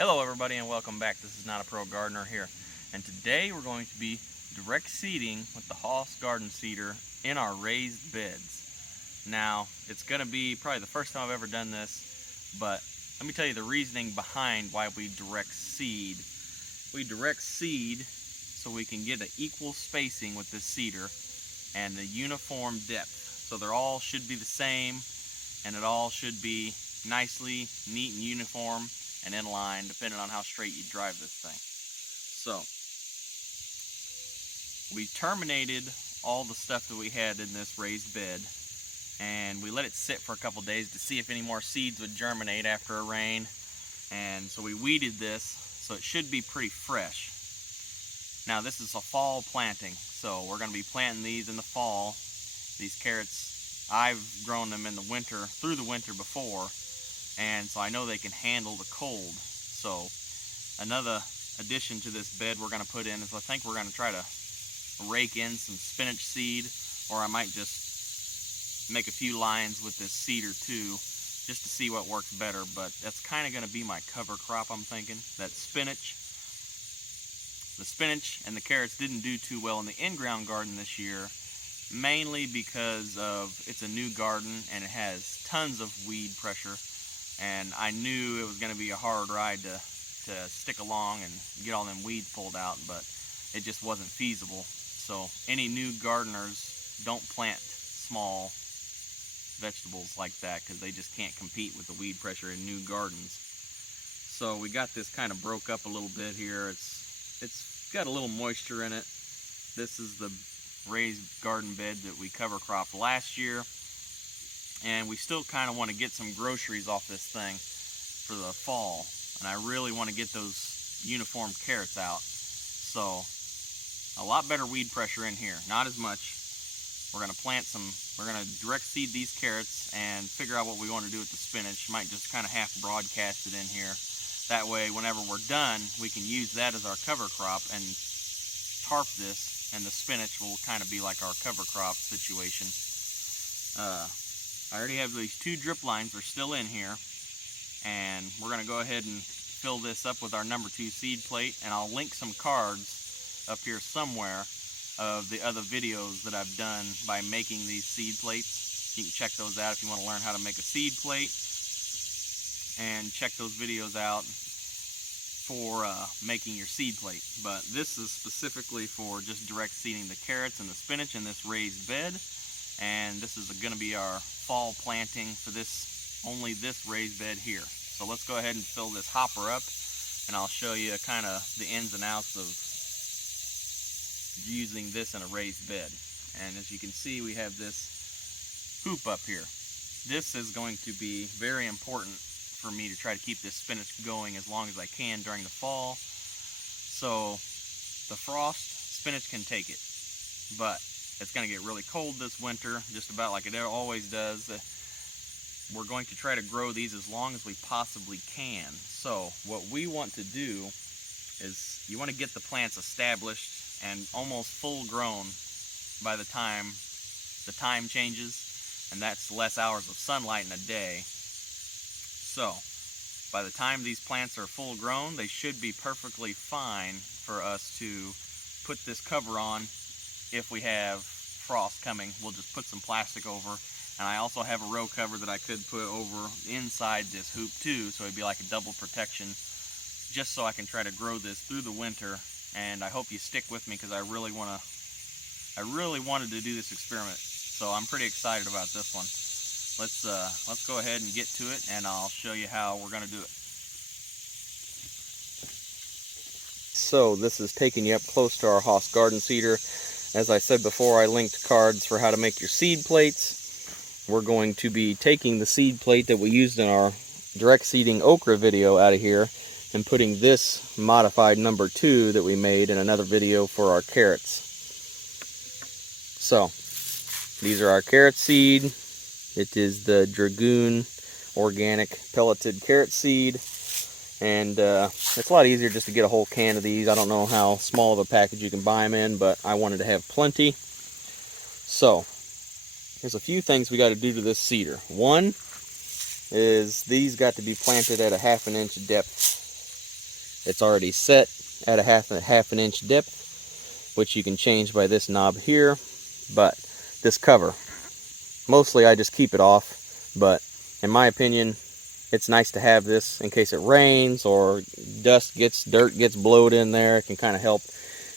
Hello everybody and welcome back. This is Not a Pro Gardener here, and today we're going to be direct seeding with the Haas garden seeder in our raised beds. Now it's going to be probably the first time I've ever done this, but let me tell you the reasoning behind why we direct seed. We direct seed so we can get an equal spacing with this seeder and a uniform depth, so they're all should be the same and it all should be nicely neat and uniform and in line, depending on how straight you drive this thing. So we terminated all the stuff that we had in this raised bed, and we let it sit for a couple days to see if any more seeds would germinate after a rain. And so we weeded this, so it should be pretty fresh. Now this is a fall planting, so we're going to be planting these in the fall. These carrots, I've grown them in the winter, through the winter before, and so I know they can handle the cold. So another addition to this bed we're going to put in is I think we're going to try to rake in some spinach seed, or I might just make a few lines with this cedar too, just to see what works better. But that's kind of going to be my cover crop, I'm thinking. That spinach. The spinach and the carrots didn't do too well in the in-ground garden this year, mainly because of it's a new garden and it has tons of weed pressure. And I knew it was going to be a hard ride to stick along and get all them weeds pulled out, but it just wasn't feasible. So any new gardeners, don't plant small vegetables like that, because they just can't compete with the weed pressure in new gardens. So we got this kind of broke up a little bit here. It's got a little moisture in it. This is the raised garden bed that we cover cropped last year. And we still kind of want to get some groceries off this thing for the fall. And I really want to get those uniform carrots out. So a lot better weed pressure in here, not as much. We're going to we're going to direct seed these carrots and figure out what we want to do with the spinach. Might just kind of half broadcast it in here. That way, whenever we're done, we can use that as our cover crop and tarp this, and the spinach will kind of be like our cover crop situation. I already have these 2 drip lines. They're still in here, and we're going to go ahead and fill this up with our number 2 seed plate, and I'll link some cards up here somewhere of the other videos that I've done by making these seed plates. You can check those out if you want to learn how to make a seed plate, and check those videos out for making your seed plate. But this is specifically for just direct seeding the carrots and the spinach in this raised bed, and this is going to be our fall planting for only this raised bed here. So let's go ahead and fill this hopper up, and I'll show you kind of the ins and outs of using this in a raised bed. And as you can see, we have this hoop up here. This is going to be very important for me to try to keep this spinach going as long as I can during the fall. So the frost, spinach can take it, but it's going to get really cold this winter, just about like it always does. We're going to try to grow these as long as we possibly can. So what we want to do is you want to get the plants established and almost full grown by the time changes, and that's less hours of sunlight in a day. So by the time these plants are full grown, they should be perfectly fine for us to put this cover on. If we have frost coming, we'll just put some plastic over. And I also have a row cover that I could put over inside this hoop too, so it'd be like a double protection, just so I can try to grow this through the winter. And I hope you stick with me, because I really wanted to do this experiment, so I'm pretty excited about this one. Let's go ahead and get to it, and I'll show you how we're going to do it. So this is taking you up close to our Haas garden seeder. As I said before, I linked cards for how to make your seed plates. We're going to be taking the seed plate that we used in our direct seeding okra video out of here and putting this modified number 2 that we made in another video for our carrots. So these are our carrot seed. It is the Dragoon organic pelleted carrot seed. And it's a lot easier just to get a whole can of these. I don't know how small of a package you can buy them in, but I wanted to have plenty. So there's a few things we got to do to this cedar. One is these got to be planted at a 1/2 inch depth It's already set at a half an inch depth, which you can change by this knob here. But this cover, mostly I just keep it off, but in my opinion, it's nice to have this in case it rains or dirt gets blowed in there. It can kind of help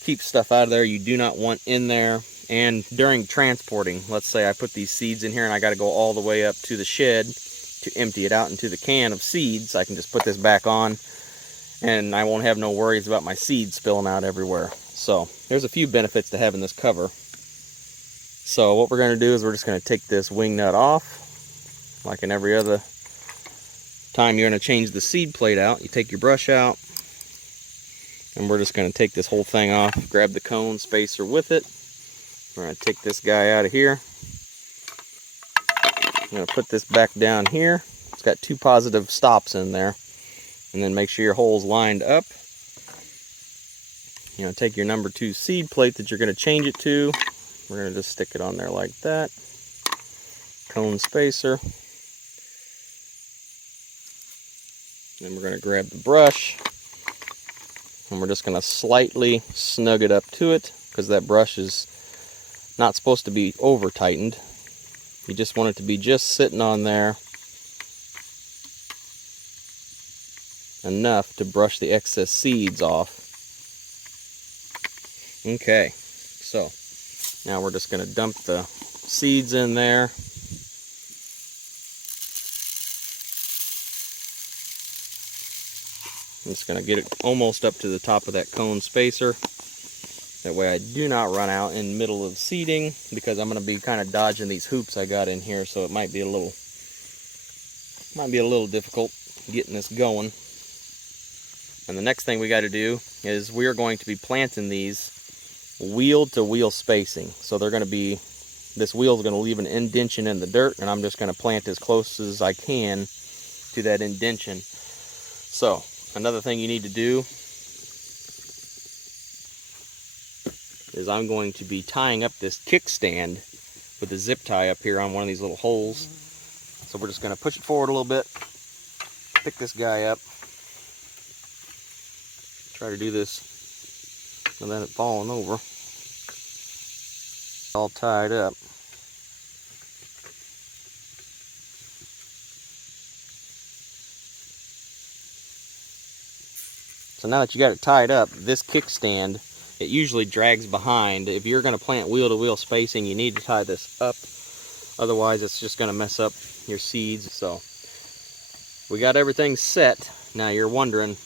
keep stuff out of there you do not want in there. And during transporting, let's say I put these seeds in here and I got to go all the way up to the shed to empty it out into the can of seeds, I can just put this back on and I won't have no worries about my seeds spilling out everywhere. So there's a few benefits to having this cover. So what we're going to do is we're just going to take this wing nut off. Like in every other time you're going to change the seed plate out, you take your brush out, and we're just going to take this whole thing off, grab the cone spacer with it. We're going to take this guy out of here. I'm going to put this back down here. It's got 2 positive stops in there. And then make sure your hole's lined up. You know, take your number 2 seed plate that you're going to change it to. We're going to just stick it on there like that. Cone spacer. Then we're going to grab the brush. And we're just going to slightly snug it up to it, because that brush is not supposed to be over tightened. You just want it to be just sitting on there enough to brush the excess seeds off. Okay, so now we're just going to dump the seeds in there. I'm just going to get it almost up to the top of that cone spacer. That way I do not run out in the middle of seeding, because I'm going to be kind of dodging these hoops I got in here, so it might be a little difficult getting this going. And the next thing we got to do is we are going to be planting these wheel to wheel spacing. So they're going to be, this wheel is going to leave an indention in the dirt, and I'm just going to plant as close as I can to that indention. So another thing you need to do is I'm going to be tying up this kickstand with a zip tie up here on one of these little holes. So we're just going to push it forward a little bit, pick this guy up, try to do this without it falling over. All tied up. So now that you got it tied up, this kickstand, it usually drags behind. If you're going to plant wheel to wheel spacing, you need to tie this up. Otherwise, it's just going to mess up your seeds. So we got everything set. Now you're wondering,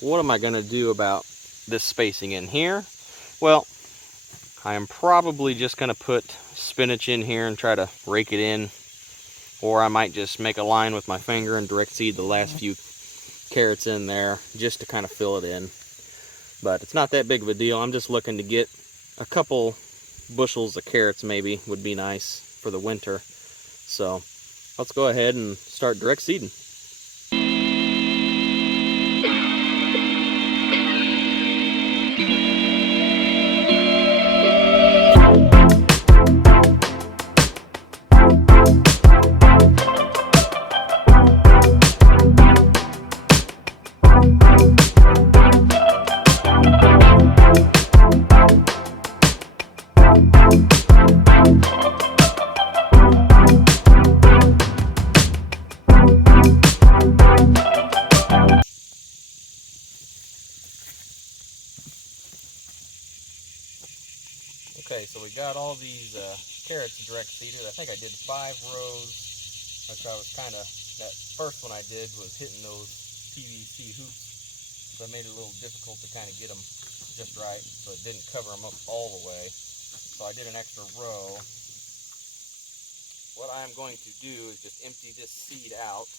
what am I going to do about this spacing in here? Well, I am probably just going to put spinach in here and try to rake it in. Or I might just make a line with my finger and direct seed the last few carrots in there just to kind of fill it in. But it's not that big of a deal. I'm just looking to get a couple bushels of carrots, maybe would be nice for the winter. So let's go ahead and start direct seeding. Okay, so we got all these carrots direct seeded. I think I did 5 rows, which I was kind of, that first one I did was hitting those PVC hoops, so it made it a little difficult to kind of get them just right, so it didn't cover them up all the way. So I did an extra row. What I'm going to do is just empty this seed out.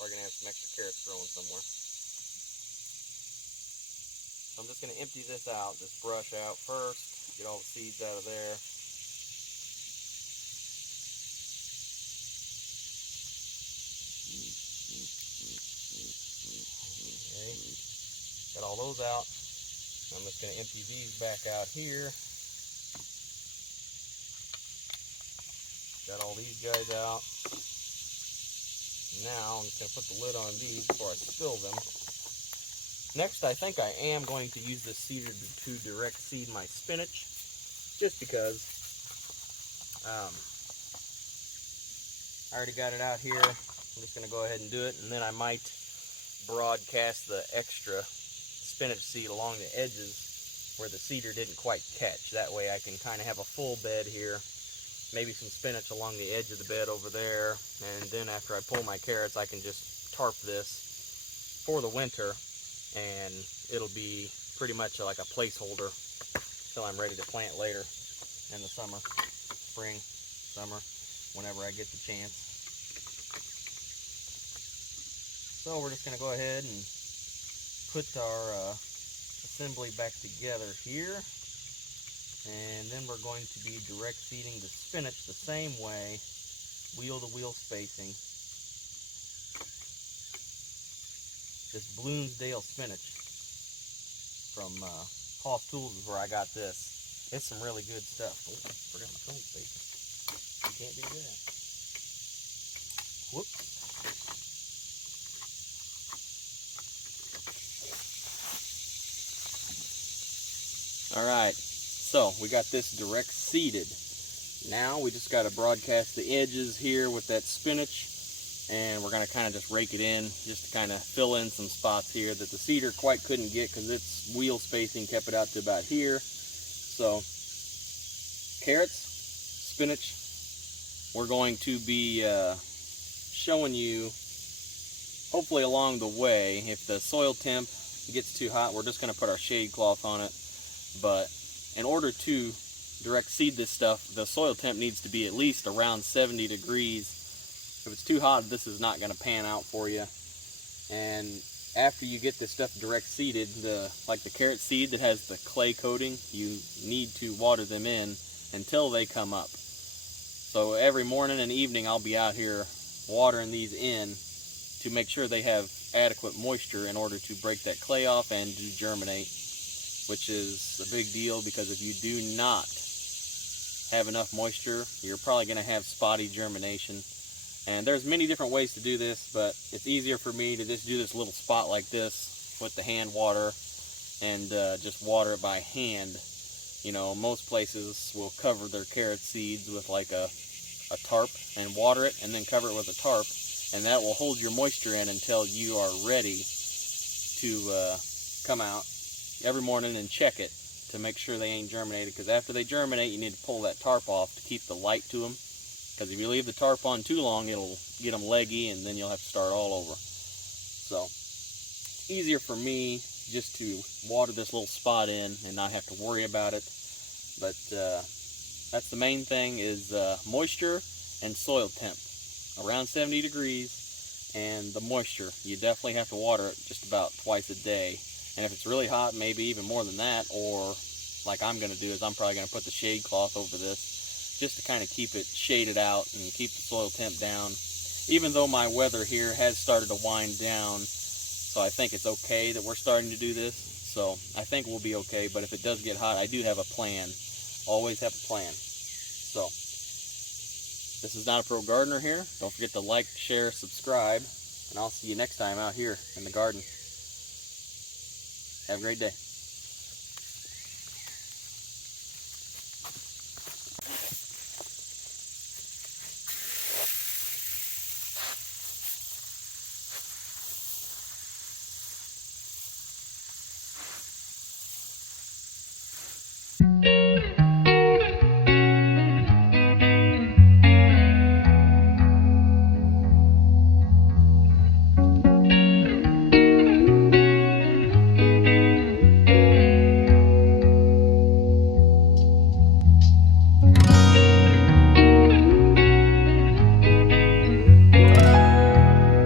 We're going to have some extra carrots growing somewhere. So I'm just going to empty this out, just brush out first, get all the seeds out of there. Okay, got all those out. I'm just going to empty these back out here. Got all these guys out. Now I'm just going to put the lid on these before I spill them. Next, I think I am going to use this seeder to direct seed my spinach, just because I already got it out here. I'm just going to go ahead and do it, and then I might broadcast the extra spinach seed along the edges where the seeder didn't quite catch. That way I can kind of have a full bed here, maybe some spinach along the edge of the bed over there, and then after I pull my carrots I can just tarp this for the winter, and it'll be pretty much like a placeholder till I'm ready to plant later in the summer, spring, summer, whenever I get the chance. So we're just going to go ahead and put our assembly back together here, and then we're going to be direct seeding the spinach the same way, wheel to wheel spacing. This Bloomsdale spinach from Hoss Tools is where I got this. It's some really good stuff. Oh, forgot my phone spacer. You can't do that. Whoops. Alright, so we got this direct seeded. Now we just got to broadcast the edges here with that spinach, and we're going to kind of just rake it in, just to kind of fill in some spots here that the seeder quite couldn't get because its wheel spacing kept it out to about here. So, carrots, spinach, we're going to be showing you, hopefully along the way, if the soil temp gets too hot, we're just going to put our shade cloth on it. But in order to direct seed this stuff, the soil temp needs to be at least around 70 degrees. If it's too hot, this is not going to pan out for you. And after you get this stuff direct seeded, like the carrot seed that has the clay coating, you need to water them in until they come up. So every morning and evening I'll be out here watering these in to make sure they have adequate moisture in order to break that clay off and to germinate, which is a big deal because if you do not have enough moisture, you're probably going to have spotty germination. And there's many different ways to do this, but it's easier for me to just do this little spot like this with the hand water and just water it by hand. You know, most places will cover their carrot seeds with like a tarp and water it and then cover it with a tarp, and that will hold your moisture in until you are ready to come out every morning and check it to make sure they ain't germinated, because after they germinate you need to pull that tarp off to keep the light to them, because if you leave the tarp on too long it'll get them leggy and then you'll have to start all over. So it's easier for me just to water this little spot in and not have to worry about it. But that's the main thing, is moisture and soil temp around 70 degrees, and the moisture, you definitely have to water it just about twice a day. And if it's really hot, maybe even more than that, or like I'm going to do is I'm probably going to put the shade cloth over this just to kind of keep it shaded out and keep the soil temp down. Even though my weather here has started to wind down, so I think it's okay that we're starting to do this. So I think we'll be okay, but if it does get hot, I do have a plan. Always have a plan. So this is Not a Pro Gardener here. Don't forget to like, share, subscribe, and I'll see you next time out here in the garden. Have a great day.